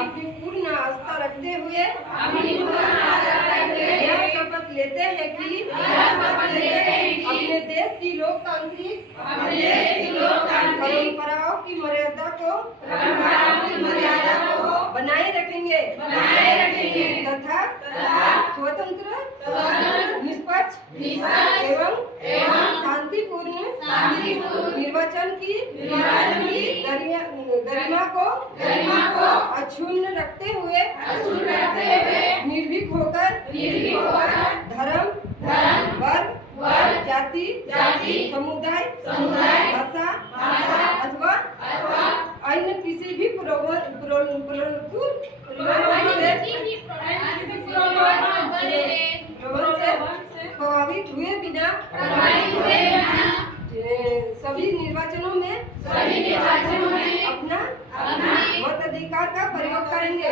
अपनी पूर्ण आस्था रखते हुए यह शपथ लेते हैं कि अपने देश की लोकतांत्रिक परंपराओं की मर्यादा को बनाए रखेंगे तथा स्वतंत्र निष्पक्ष एवं शांतिपूर्ण निर्वाचन की गरिमा को अक्षुण्ण रखते हुए निर्भीक होकर धर्म वर्ग जाति समुदाय भाषा अथवा अन्य किसी भी प्रलोभन से प्रभावित हुए बिना सभी निर्वाचनों में अपना मताधिकार का प्रयोग करेंगे।